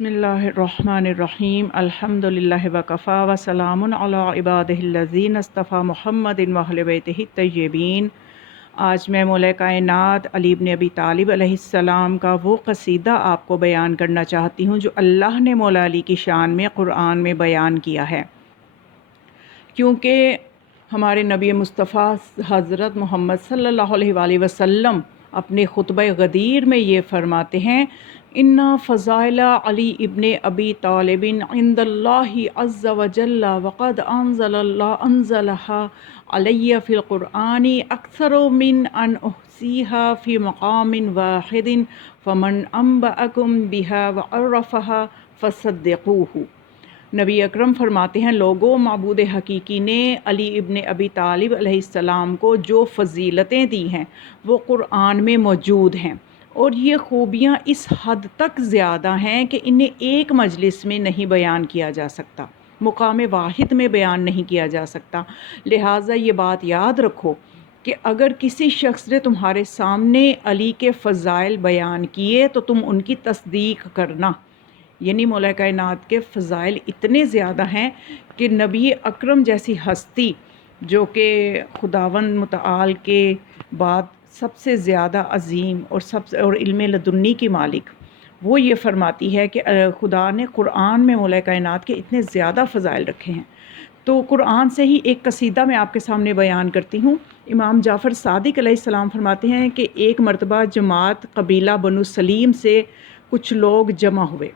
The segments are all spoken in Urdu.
بسم اللہ الرحمن الرحیم الحمدللہ وکفا وسلام علی عبادہ الذین اصطفیٰ محمد واہل بیتہ الطیبین۔ آج میں مولا کائنات علی بن ابی طالب علیہ السلام کا وہ قصیدہ آپ کو بیان کرنا چاہتی ہوں جو اللہ نے مولا علی کی شان میں قرآن میں بیان کیا ہے، کیونکہ ہمارے نبی مصطفیٰ حضرت محمد صلی اللہ علیہ وآلہ وسلم اپنے خطبہ غدیر میں یہ فرماتے ہیں، اِنَّ فضائل علی ابن ابی طالب عند اللہ عز وجل وقد انزلها علی فی القرآن اکثر من ان احصیها فی مقام واحد فمن انبأکم بها وعرفها فصدقوه۔ نبی اکرم فرماتے ہیں، لوگوں، معبود حقیقی نے علی ابن ابی طالب علیہ السلام کو جو فضیلتیں دی ہیں وہ قرآن میں موجود ہیں، اور یہ خوبیاں اس حد تک زیادہ ہیں کہ انہیں ایک مجلس میں نہیں بیان کیا جا سکتا، مقام واحد میں بیان نہیں کیا جا سکتا۔ لہٰذا یہ بات یاد رکھو کہ اگر کسی شخص نے تمہارے سامنے علی کے فضائل بیان کیے تو تم ان کی تصدیق کرنا، یعنی مولا کائنات کے فضائل اتنے زیادہ ہیں کہ نبی اکرم جیسی ہستی جو کہ خداوند متعال کے بعد سب سے زیادہ عظیم اور علم لدنی کی مالک، وہ یہ فرماتی ہے کہ خدا نے قرآن میں مولا کائنات کے اتنے زیادہ فضائل رکھے ہیں۔ تو قرآن سے ہی ایک قصیدہ میں آپ کے سامنے بیان کرتی ہوں۔ امام جعفر صادق علیہ السلام فرماتے ہیں کہ ایک مرتبہ جماعت قبیلہ بنو سلیم سے کچھ لوگ جمع ہوئے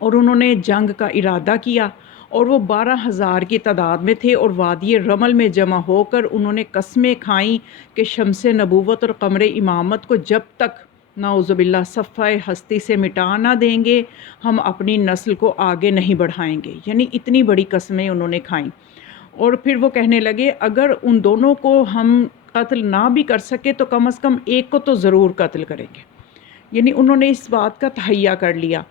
اور انہوں نے جنگ کا ارادہ کیا، اور وہ 12,000 کی تعداد میں تھے، اور وادی رمل میں جمع ہو کر انہوں نے قسمیں کھائیں کہ شمس نبوت اور قمر امامت کو جب تک نعوذ باللہ صفحہ ہستی سے مٹا نہ دیں گے ہم اپنی نسل کو آگے نہیں بڑھائیں گے، یعنی اتنی بڑی قسمیں انہوں نے کھائیں۔ اور پھر وہ کہنے لگے اگر ان دونوں کو ہم قتل نہ بھی کر سکے تو کم از کم ایک کو تو ضرور قتل کریں گے، یعنی انہوں نے اس بات کا تہیہ کر لیا۔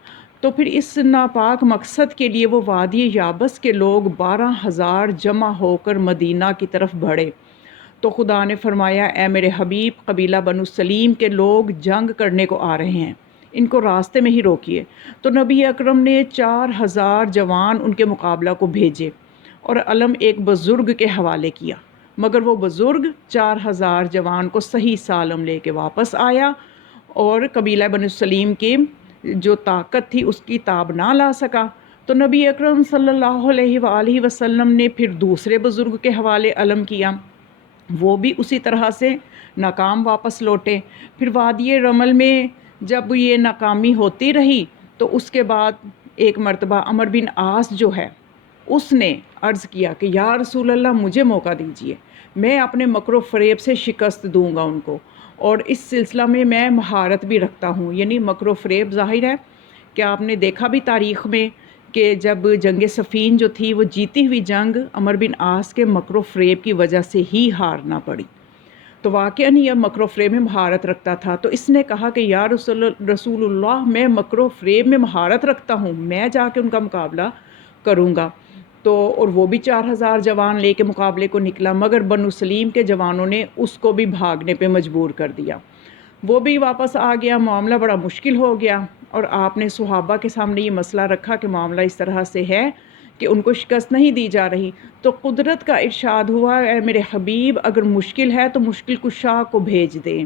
تو پھر اس ناپاک مقصد کے لیے وہ وادی یابس کے لوگ 12,000 جمع ہو کر مدینہ کی طرف بڑھے۔ تو خدا نے فرمایا، اے میرے حبیب، قبیلہ بنو سلیم کے لوگ جنگ کرنے کو آ رہے ہیں، ان کو راستے میں ہی روکیے۔ تو نبی اکرم نے 4,000 جوان ان کے مقابلہ کو بھیجے اور علم ایک بزرگ کے حوالے کیا، مگر وہ بزرگ 4,000 جوان کو صحیح سالم لے کے واپس آیا، اور قبیلہ بنو سلیم کی جو طاقت تھی اس کی تاب نہ لا سکا۔ تو نبی اکرم صلی اللہ علیہ وآلہ وسلم نے پھر دوسرے بزرگ کے حوالے علم کیا، وہ بھی اسی طرح سے ناکام واپس لوٹے۔ پھر وادی رمل میں جب یہ ناکامی ہوتی رہی تو اس کے بعد ایک مرتبہ عمر بن عاص جو ہے اس نے عرض کیا کہ یا رسول اللہ، مجھے موقع دیجئے، میں اپنے مکر و فریب سے شکست دوں گا ان کو، اور اس سلسلہ میں میں مہارت بھی رکھتا ہوں۔ یعنی مکر و فریب ظاہر ہے کہ آپ نے دیکھا بھی تاریخ میں کہ جب جنگ صفین جو تھی وہ جیتی ہوئی جنگ عمر بن عاص کے مکر و فریب کی وجہ سے ہی ہارنا پڑی، تو واقعاً یہ مکر و فریب میں مہارت رکھتا تھا۔ تو اس نے کہا کہ یا رسول اللہ، میں مکر و فریب میں مہارت رکھتا ہوں، میں جا کے ان کا مقابلہ کروں گا۔ تو اور وہ بھی 4,000 جوان لے کے مقابلے کو نکلا، مگر بنو سلیم کے جوانوں نے اس کو بھی بھاگنے پہ مجبور کر دیا، وہ بھی واپس آ گیا۔ معاملہ بڑا مشکل ہو گیا، اور آپ نے صحابہ کے سامنے یہ مسئلہ رکھا کہ معاملہ اس طرح سے ہے کہ ان کو شکست نہیں دی جا رہی۔ تو قدرت کا ارشاد ہوا، اے میرے حبیب، اگر مشکل ہے تو مشکل کشا کو بھیج دیں۔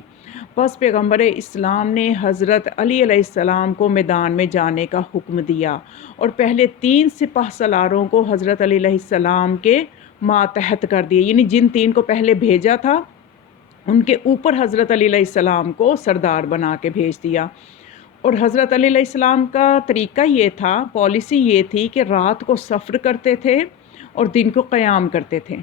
بس پیغمبر اسلام نے حضرت علی علیہ السلام کو میدان میں جانے کا حکم دیا، اور پہلے 3 سپہ سالاروں کو حضرت علی علیہ السلام کے ماتحت کر دیے، یعنی جن 3 کو پہلے بھیجا تھا ان کے اوپر حضرت علی علیہ السلام کو سردار بنا کے بھیج دیا۔ اور حضرت علی علیہ السلام کا طریقہ یہ تھا، پالیسی یہ تھی کہ رات کو سفر کرتے تھے اور دن کو قیام کرتے تھے،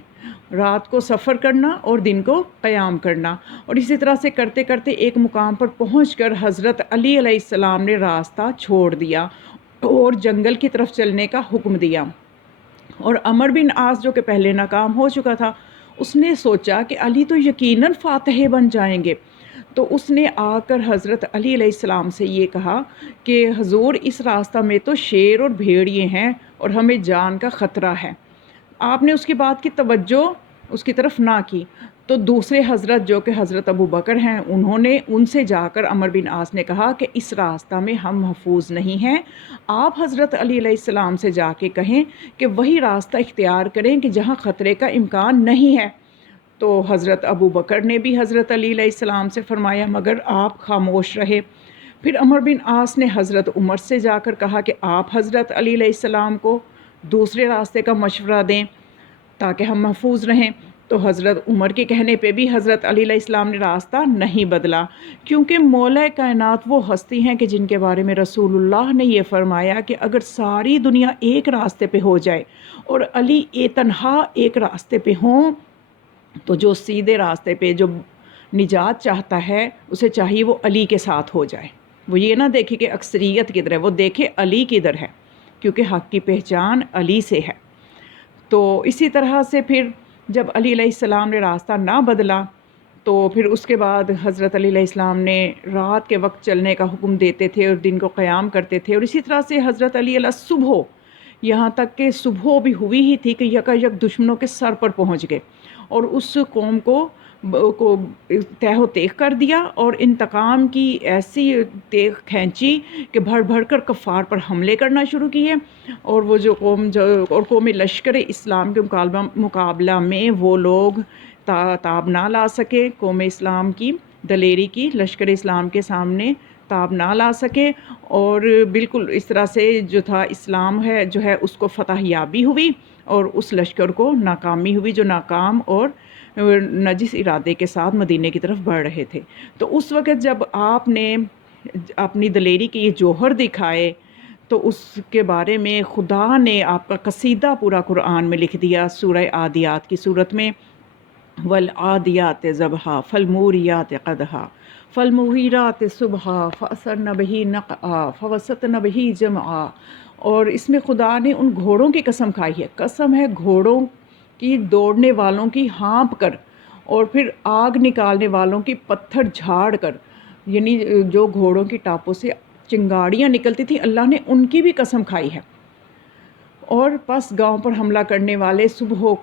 رات کو سفر کرنا اور دن کو قیام کرنا، اور اسی طرح سے کرتے کرتے ایک مقام پر پہنچ کر حضرت علی علیہ السلام نے راستہ چھوڑ دیا اور جنگل کی طرف چلنے کا حکم دیا۔ اور عمر بن عاص جو کہ پہلے ناکام ہو چکا تھا، اس نے سوچا کہ علی تو یقیناً فاتح بن جائیں گے، تو اس نے آ کر حضرت علی علیہ السلام سے یہ کہا کہ حضور، اس راستہ میں تو شیر اور بھیڑیے ہیں اور ہمیں جان کا خطرہ ہے۔ آپ نے اس کی بات کی توجہ اس کی طرف نہ کی۔ تو دوسرے حضرت جو کہ حضرت ابو بکر ہیں، انہوں نے ان سے جا کر عمرو بن عاص نے کہا کہ اس راستہ میں ہم محفوظ نہیں ہیں، آپ حضرت علی علیہ السلام سے جا کے کہیں کہ وہی راستہ اختیار کریں کہ جہاں خطرے کا امکان نہیں ہے۔ تو حضرت ابو بکر نے بھی حضرت علی علیہ السلام سے فرمایا مگر آپ خاموش رہے۔ پھر عمرو بن عاص نے حضرت عمر سے جا کر کہا کہ آپ حضرت علی علیہ السلام کو دوسرے راستے کا مشورہ دیں تاکہ ہم محفوظ رہیں۔ تو حضرت عمر کے کہنے پہ بھی حضرت علی علیہ السلام نے راستہ نہیں بدلا، کیونکہ مولا کائنات وہ ہستی ہیں کہ جن کے بارے میں رسول اللہ نے یہ فرمایا کہ اگر ساری دنیا ایک راستے پہ ہو جائے اور علی تنہا ایک راستے پہ ہوں تو جو سیدھے راستے پہ جو نجات چاہتا ہے اسے چاہیے وہ علی کے ساتھ ہو جائے، وہ یہ نہ دیکھے کہ اکثریت کدھر ہے، وہ دیکھے علی کدھر ہے، کیونکہ حق کی پہچان علی سے ہے۔ تو اسی طرح سے پھر جب علی علیہ السلام نے راستہ نہ بدلا تو پھر اس کے بعد حضرت علی علیہ السلام نے رات کے وقت چلنے کا حکم دیتے تھے اور دن کو قیام کرتے تھے، اور اسی طرح سے حضرت علی علیہ صبح، یہاں تک کہ صبح بھی ہوئی ہی تھی کہ یک دشمنوں کے سر پر پہنچ گئے اور اس قوم کو تہ و تیغ کر دیا اور انتقام کی ایسی تیغ کھینچی کہ بھر بھر کر کفار پر حملے کرنا شروع کیے، اور وہ جو قوم لشکر اسلام کے مقابلہ میں وہ لوگ تاب نہ لا سکے، قوم اسلام کی دلیری کی لشکر اسلام کے سامنے تاب نہ لا سکے، اور بالکل اس طرح سے جو تھا اسلام جو ہے اس کو فتح یابی ہوئی اور اس لشکر کو ناکامی ہوئی جو ناکام اور نجس ارادے کے ساتھ مدینے کی طرف بڑھ رہے تھے۔ تو اس وقت جب آپ نے اپنی دلیری کے یہ جوہر دکھائے تو اس کے بارے میں خدا نے آپ کا قصیدہ پورا قرآن میں لکھ دیا سورہ عادیات کی صورت میں، والعادیات ضبحا فالموریات قدحا فالمغیرات صبحا فأثرن بہ نقعا فوسطن بہ جمعا۔ اور اس میں خدا نے ان گھوڑوں کی قسم کھائی ہے، قسم ہے گھوڑوں کی دوڑنے والوں کی ہانپ کر اور پھر آگ نکالنے والوں کی پتھر جھاڑ کر، یعنی جو گھوڑوں کی ٹاپوں سے چنگاڑیاں نکلتی تھیں اللہ نے ان کی بھی قسم کھائی ہے۔ اور پس گاؤں پر حملہ کرنے والے صبح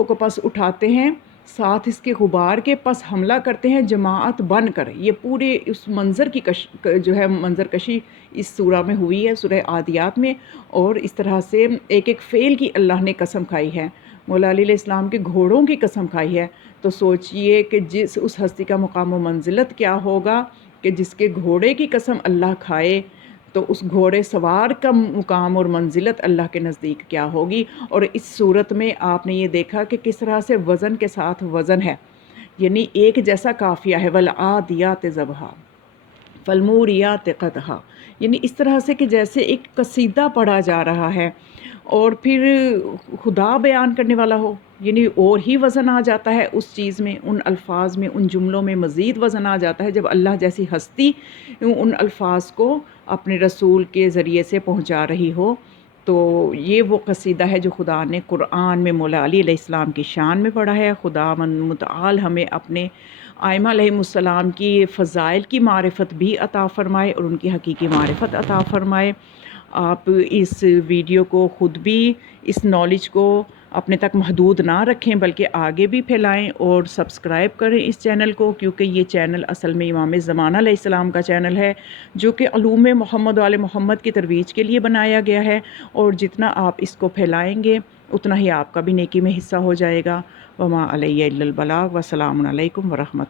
کو پس اٹھاتے ہیں ساتھ اس کے غبار کے، پس حملہ کرتے ہیں جماعت بن کر۔ یہ پورے اس منظر کی جو ہے منظر کشی اس سورہ میں ہوئی ہے، سورہ عادیات میں، اور اس طرح سے ایک ایک فعل کی اللہ نے قسم کھائی ہے، مولا علی علیہ السلام کے گھوڑوں کی قسم کھائی ہے۔ تو سوچئے کہ اس ہستی کا مقام و منزلت کیا ہوگا کہ جس کے گھوڑے کی قسم اللہ کھائے، تو اس گھوڑے سوار کا مقام اور منزلت اللہ کے نزدیک کیا ہوگی۔ اور اس صورت میں آپ نے یہ دیکھا کہ کس طرح سے وزن کے ساتھ وزن ہے، یعنی ایک جیسا قافیہ ہے، والعادیات ضبحا فالموریات قدحا، یعنی اس طرح سے کہ جیسے ایک قصیدہ پڑھا جا رہا ہے اور پھر خدا بیان کرنے والا ہو، یعنی اور ہی وزن آ جاتا ہے اس چیز میں، ان الفاظ میں، ان جملوں میں مزید وزن آ جاتا ہے جب اللہ جیسی ہستی ان الفاظ کو اپنے رسول کے ذریعے سے پہنچا رہی ہو۔ تو یہ وہ قصیدہ ہے جو خدا نے قرآن میں مولا علی علیہ السلام کی شان میں پڑھا ہے۔ خدا متعال ہمیں اپنے ائمہ علیہ السلام کی فضائل کی معرفت بھی عطا فرمائے اور ان کی حقیقی معرفت عطا فرمائے۔ آپ اس ویڈیو کو خود بھی اس نالج کو اپنے تک محدود نہ رکھیں بلکہ آگے بھی پھیلائیں اور سبسکرائب کریں اس چینل کو، کیونکہ یہ چینل اصل میں امام زمانہ علیہ السلام کا چینل ہے جو کہ علوم محمد و آل محمد کی ترویج کے لیے بنایا گیا ہے، اور جتنا آپ اس کو پھیلائیں گے اتنا ہی آپ کا بھی نیکی میں حصہ ہو جائے گا۔ وما علیہ الا البلاغ، والسلام علیکم ورحمۃ